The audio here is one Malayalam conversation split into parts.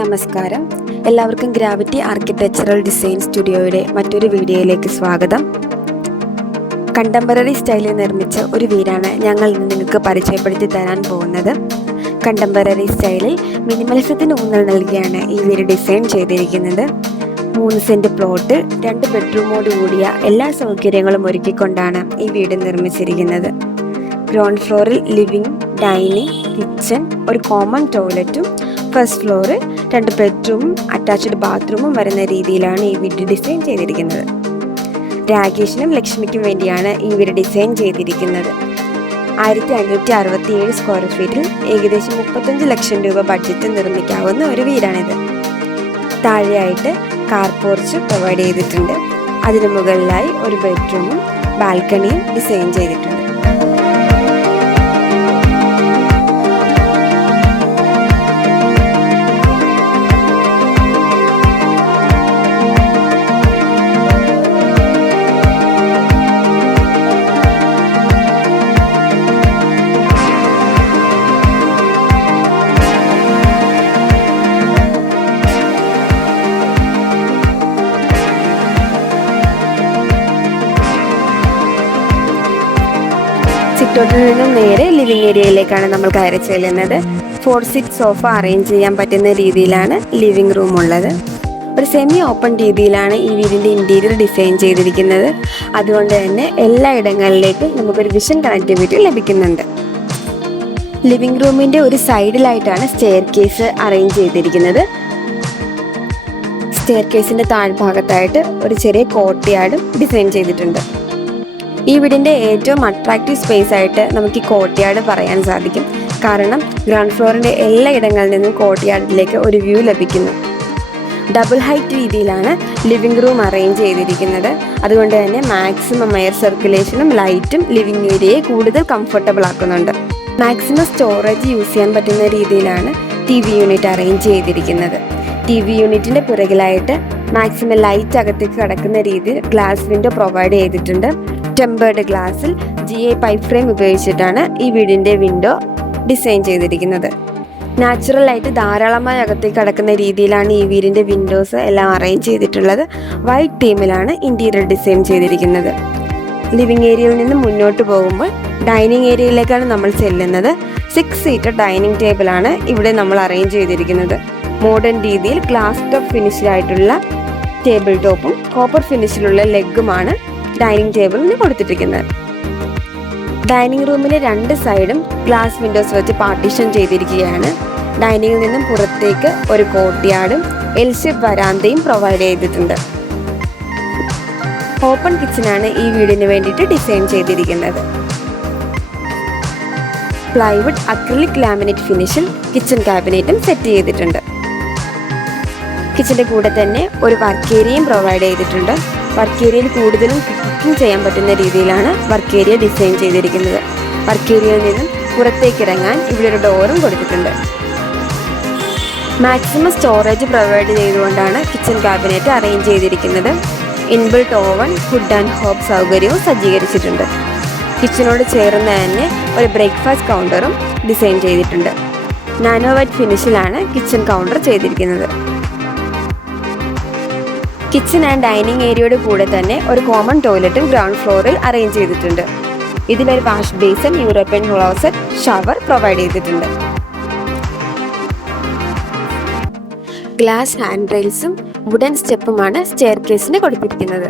നമസ്കാരം. എല്ലാവർക്കും ഗ്രാവിറ്റി ആർക്കിടെക്ചറൽ ഡിസൈൻ സ്റ്റുഡിയോയുടെ മറ്റൊരു വീഡിയോയിലേക്ക് സ്വാഗതം. കണ്ടംപററി സ്റ്റൈലിൽ നിർമ്മിച്ച ഒരു വീടാണ് ഞങ്ങൾ ഇന്ന് നിങ്ങൾക്ക് പരിചയപ്പെടുത്തി തരാൻ പോകുന്നത്. കണ്ടംപററി സ്റ്റൈലിൽ മിനിമലിസത്തിന് ഊന്നൽ നൽകിയാണ് ഈ വീട് ഡിസൈൻ ചെയ്തിരിക്കുന്നത്. 3 സെന്റ് പ്ലോട്ട്, 2 ബെഡ്റൂമോട് കൂടിയ എല്ലാ സൗകര്യങ്ങളും ഒരുക്കിക്കൊണ്ടാണ് ഈ വീട് നിർമ്മിച്ചിരിക്കുന്നത്. ഗ്രൗണ്ട് ഫ്ലോറിൽ ലിവിംഗ്, ഡൈനിങ്, കിച്ചൺ, ഒരു കോമൺ ടോയ്ലറ്റും, ഫസ്റ്റ് ഫ്ലോറിൽ 2 ബെഡ്റൂമും അറ്റാച്ച്ഡ് ബാത്റൂമും വരുന്ന രീതിയിലാണ് ഈ വീട് ഡിസൈൻ ചെയ്തിരിക്കുന്നത്. രാകേഷിനും ലക്ഷ്മിക്കും വേണ്ടിയാണ് ഈ വീട് ഡിസൈൻ ചെയ്തിരിക്കുന്നത്. 1567 സ്ക്വയർ ഫീറ്റിൽ ഏകദേശം 35 ലക്ഷം രൂപ ബഡ്ജറ്റ് നിർമ്മിക്കാവുന്ന ഒരു വീടാണിത്. താഴെയായിട്ട് കാർ പോർച്ച് പ്രൊവൈഡ് ചെയ്തിട്ടുണ്ട്. അതിന് മുകളിലായി ഒരു ബെഡ്റൂമും ബാൽക്കണിയും ഡിസൈൻ ചെയ്തിട്ടുണ്ട്. സിറ്റൗട്ടിൽ നിന്നും നേരെ ലിവിംഗ് ഏരിയയിലേക്കാണ് നമ്മൾ കയറി ചെല്ലുന്നത്. 4 സീറ്റ് സോഫ അറേഞ്ച് ചെയ്യാൻ പറ്റുന്ന രീതിയിലാണ് ലിവിംഗ് റൂം ഉള്ളത്. ഒരു സെമി ഓപ്പൺ രീതിയിലാണ് ഈ വീടിൻ്റെ ഇൻറ്റീരിയർ ഡിസൈൻ ചെയ്തിരിക്കുന്നത്. അതുകൊണ്ട് തന്നെ എല്ലാ ഇടങ്ങളിലേക്കും നമുക്കൊരു വിഷൻ കണക്ടിവിറ്റി ലഭിക്കുന്നുണ്ട്. ലിവിംഗ് റൂമിൻ്റെ ഒരു സൈഡിലായിട്ടാണ് സ്റ്റെയർ കേസ് അറേഞ്ച് ചെയ്തിരിക്കുന്നത്. സ്റ്റെയർ കേസിൻ്റെ താഴ്ഭാഗത്തായിട്ട് ഒരു ചെറിയ കോർട്ട്യാർഡും ഡിസൈൻ ചെയ്തിട്ടുണ്ട്. ഈ വീടിൻ്റെ ഏറ്റവും അട്രാക്റ്റീവ് സ്പേസ് ആയിട്ട് നമുക്ക് ഈ കോർട്ട്യാർഡ് പറയാൻ സാധിക്കും. കാരണം ഗ്രൗണ്ട് ഫ്ലോറിൻ്റെ എല്ലാ ഇടങ്ങളിൽ നിന്നും കോർട്ട്യാർഡിലേക്ക് ഒരു വ്യൂ ലഭിക്കുന്നു. ഡബിൾ ഹൈറ്റ് രീതിയിലാണ് ലിവിംഗ് റൂം അറേഞ്ച് ചെയ്തിരിക്കുന്നത്. അതുകൊണ്ട് തന്നെ മാക്സിമം എയർ സർക്കുലേഷനും ലൈറ്റും ലിവിംഗ് ഏരിയയെ കൂടുതൽ കംഫർട്ടബിൾ ആക്കുന്നുണ്ട്. മാക്സിമം സ്റ്റോറേജ് യൂസ് ചെയ്യാൻ പറ്റുന്ന രീതിയിലാണ് TV യൂണിറ്റ് അറേഞ്ച് ചെയ്തിരിക്കുന്നത്. TV യൂണിറ്റിൻ്റെ പുറകിലായിട്ട് മാക്സിമം ലൈറ്റ് അകത്തേക്ക് കടക്കുന്ന രീതിയിൽ ഗ്ലാസ് വിൻഡോ പ്രൊവൈഡ് ചെയ്തിട്ടുണ്ട്. ടെമ്പേർഡ് ഗ്ലാസ്സിൽ GI പൈപ്പ് ഫ്രെയിം ഉപയോഗിച്ചിട്ടാണ് ഈ വീടിൻ്റെ വിൻഡോ ഡിസൈൻ ചെയ്തിരിക്കുന്നത്. നാച്ചുറലായിട്ട് ധാരാളമായി അകത്തേക്ക് കടക്കുന്ന രീതിയിലാണ് ഈ വീടിൻ്റെ വിൻഡോസ് എല്ലാം അറേഞ്ച് ചെയ്തിട്ടുള്ളത്. വൈറ്റ് തീമിലാണ് ഇൻറ്റീരിയർ ഡിസൈൻ ചെയ്തിരിക്കുന്നത്. ലിവിംഗ് ഏരിയയിൽ നിന്ന് മുന്നോട്ട് പോകുമ്പോൾ ഡൈനിങ് ഏരിയയിലേക്കാണ് നമ്മൾ ചെല്ലുന്നത്. 6 സീറ്റർ ഡൈനിങ് ടേബിളാണ് ഇവിടെ നമ്മൾ അറേഞ്ച് ചെയ്തിരിക്കുന്നത്. മോഡേൺ രീതിയിൽ ഗ്ലാസ് ടോപ്പ് ഫിനിഷിലായിട്ടുള്ള ടേബിൾ ടോപ്പും കോപ്പർ ഫിനിഷിലുള്ള ലെഗുമാണ് ഡൈനിങ് ടേബിളിന് കൊടുത്തിരിക്കുന്നത്. ഡൈനിങ് റൂമിലെ 2 സൈഡും ഗ്ലാസ് വിൻഡോസ് വെച്ച് പാർട്ടീഷൻ ചെയ്തിരിക്കുകയാണ്. ഡൈനിങ്ങിൽ നിന്നും പുറത്തേക്ക് ഒരു കോർട്ട്യാർഡും എൽ ഷേപ്പ് വരാന്തയും പ്രൊവൈഡ് ചെയ്തിട്ടുണ്ട്. ഓപ്പൺ കിച്ചനാണ് ഈ വീടിന് വേണ്ടിയിട്ട് ഡിസൈൻ ചെയ്തിരിക്കുന്നത്. പ്ലൈവുഡ് അക്രിലിക് ലാമിനേറ്റ് ഫിനിഷിൽ കിച്ചൺ ക്യാബിനറ്റും സെറ്റ് ചെയ്തിട്ടുണ്ട്. കിച്ചൻ്റെ കൂടെ തന്നെ ഒരു വർക്ക് ഏരിയയും പ്രൊവൈഡ് ചെയ്തിട്ടുണ്ട്. വർക്ക് ഏരിയയിൽ കൂടുതലും കുക്കിംഗ് ചെയ്യാൻ പറ്റുന്ന രീതിയിലാണ് വർക്ക് ഏരിയ ഡിസൈൻ ചെയ്തിരിക്കുന്നത്. വർക്ക് ഏരിയയിൽ നിന്നും പുറത്തേക്ക് ഇറങ്ങാൻ ഇവിടെ ഒരു ഡോറും കൊടുത്തിട്ടുണ്ട്. മാക്സിമം സ്റ്റോറേജ് പ്രൊവൈഡ് ചെയ്തുകൊണ്ടാണ് കിച്ചൺ ക്യാബിനറ്റ് അറേഞ്ച് ചെയ്തിരിക്കുന്നത്. Inbuilt oven, food and hob സൗകര്യവും സജ്ജീകരിച്ചിട്ടുണ്ട്. കിച്ചനോട് ചേർന്ന് തന്നെ ഒരു ബ്രേക്ക്ഫാസ്റ്റ് കൗണ്ടറും ഡിസൈൻ ചെയ്തിട്ടുണ്ട്. നാനോ വൈറ്റ് ഫിനിഷിലാണ് കിച്ചൺ കൗണ്ടർ ചെയ്തിരിക്കുന്നത്. കിച്ചൺ ആൻഡ് ഡൈനിങ് ഏരിയയുടെ കൂടെ തന്നെ ഒരു കോമൺ ടോയ്ലറ്റും ഗ്രൗണ്ട് ഫ്ലോറിൽ അറേഞ്ച് ചെയ്തിട്ടുണ്ട്. ഇതിലൊരു wash basin, European closet, shower provide ചെയ്തിട്ടുണ്ട്. ഗ്ലാസ് ഹാൻഡ് റെയിൽസും വുഡൻ സ്റ്റെപ്പുമാണ് സ്റ്റെയർ കേസിന് കൊടുത്തിരിക്കുന്നത്.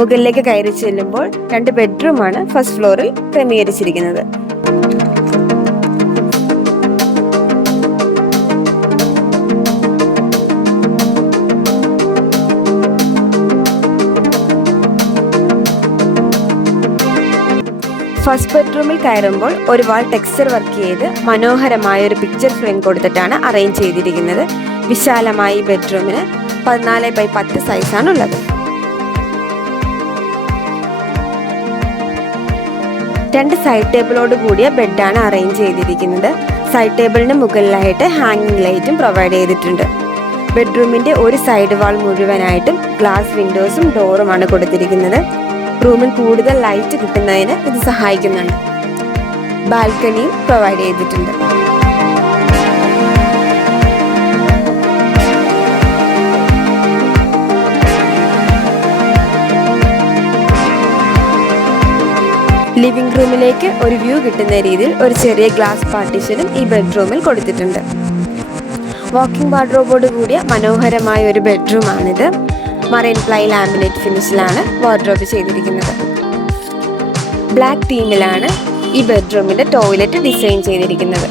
മുകളിലേക്ക് കയറി ചെല്ലുമ്പോൾ 2 ബെഡ്റൂമാണ് ഫസ്റ്റ് ഫ്ലോറിൽ ക്രമീകരിച്ചിരിക്കുന്നത്. ഫസ്റ്റ് ബെഡ്റൂമിൽ കയറുമ്പോൾ ഒരു വാൾ ടെക്സ്ചർ വർക്ക് ചെയ്ത് മനോഹരമായ ഒരു പിക്ചർ ഫ്രെയിം കൊടുത്തിട്ടാണ് അറേഞ്ച് ചെയ്തിരിക്കുന്നത്. വിശാലമായ ഈ ബെഡ്റൂമിന് 14x10 സൈസാണുള്ളത്. 2 സൈഡ് ടേബിളോട് കൂടിയ ബെഡാണ് അറേഞ്ച് ചെയ്തിരിക്കുന്നത്. സൈഡ് ടേബിളിന് മുകളിലായിട്ട് ഹാങ്ങിങ് ലൈറ്റും പ്രൊവൈഡ് ചെയ്തിട്ടുണ്ട്. ബെഡ്റൂമിൻ്റെ ഒരു സൈഡ് വാൾ മുഴുവനായിട്ടും ഗ്ലാസ് വിൻഡോസും ഡോറുമാണ് കൊടുത്തിരിക്കുന്നത്. റൂമിൽ കൂടുതൽ ലൈറ്റ് കിട്ടുന്നതിന് ഇത് സഹായിക്കുന്നുണ്ട്. ബാൽക്കണിയും പ്രൊവൈഡ് ചെയ്തിട്ടുണ്ട്. ലിവിംഗ് റൂമിലേക്ക് ഒരു വ്യൂ കിട്ടുന്ന രീതിയിൽ ഒരു ചെറിയ ഗ്ലാസ് പാർട്ടീഷനും ഈ ബെഡ്റൂമിൽ കൊടുത്തിട്ടുണ്ട്. വാക്കിംഗ് വാർഡ്രോബോട് കൂടിയ മനോഹരമായ ഒരു ബെഡ്റൂമാണിത്. മറൈൻ പ്ലൈ ലാമിനേറ്റ് ഫിനിഷിലാണ് വാർഡ്രോബ് ചെയ്തിരിക്കുന്നത്. ബ്ലാക്ക് തീമിലാണ് ഈ ബെഡ്റൂമിൻ്റെ ടോയ്ലറ്റ് ഡിസൈൻ ചെയ്തിരിക്കുന്നത്.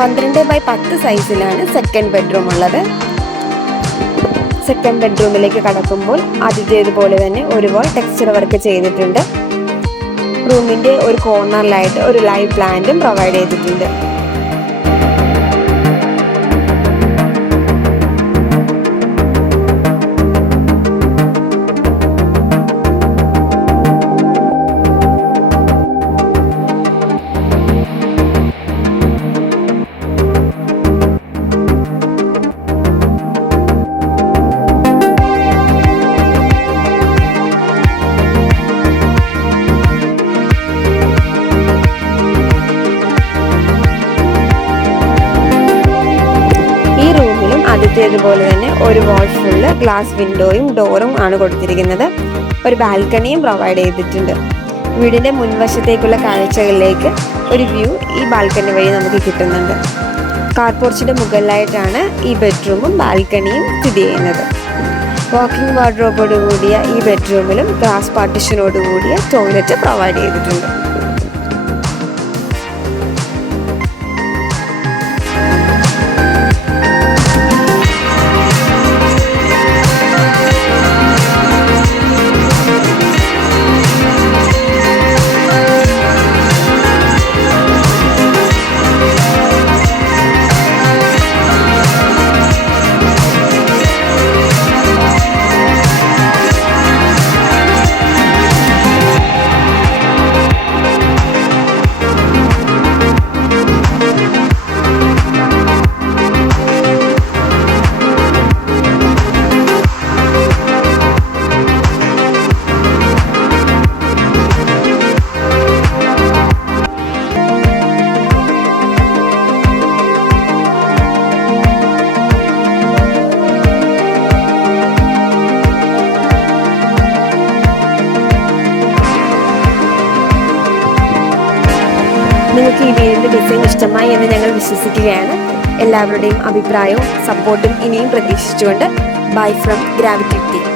പന്ത്രണ്ട് ബൈ 10 സൈസിലാണ് സെക്കൻഡ് ബെഡ്റൂം ഉള്ളത്. സെക്കൻഡ് ബെഡ്റൂമിലേക്ക് കടക്കുമ്പോൾ ആദ്യത്തേതുപോലെ തന്നെ ഒരു വാൾ ടെക്സ്ചർ വർക്ക് ചെയ്തിട്ടുണ്ട്. റൂമിൻ്റെ ഒരു കോർണറിലായിട്ട് ഒരു ലൈവ് പ്ലാന്റും പ്രൊവൈഡ് ചെയ്തിട്ടുണ്ട്. ആദ്യത്തേതുപോലെ തന്നെ ഒരു വാൾ ഫുള്ള് ഗ്ലാസ് വിൻഡോയും ഡോറും ആണ് കൊടുത്തിരിക്കുന്നത്. ഒരു ബാൽക്കണിയും പ്രൊവൈഡ് ചെയ്തിട്ടുണ്ട്. വീടിൻ്റെ മുൻവശത്തേക്കുള്ള കാഴ്ചകളിലേക്ക് ഒരു വ്യൂ ഈ ബാൽക്കണി വഴി നമുക്ക് കിട്ടുന്നുണ്ട്. കാർ പോർച്ചിൻ്റെ മുകളിലായിട്ടാണ് ഈ ബെഡ്റൂമും ബാൽക്കണിയും സ്ഥിതി ചെയ്യുന്നത്. വാക്കിംഗ് വാർഡ്രോബോട് കൂടിയ ഈ ബെഡ്റൂമിലും ഗ്ലാസ് പാർട്ടിഷനോട് കൂടിയ ടോയ്ലറ്റ് പ്രൊവൈഡ് ചെയ്തിട്ടുണ്ട്. നിങ്ങൾക്ക് ഈ വീടിൻ്റെ ഡിസൈൻ ഇഷ്ടമായി എന്ന് ഞങ്ങൾ വിശ്വസിക്കുകയാണ്. എല്ലാവരുടെയും അഭിപ്രായവും സപ്പോർട്ടും ഇനിയും പ്രതീക്ഷിച്ചുകൊണ്ട് ബൈ ഫ്രം ഗ്രാവിറ്റി ടീം.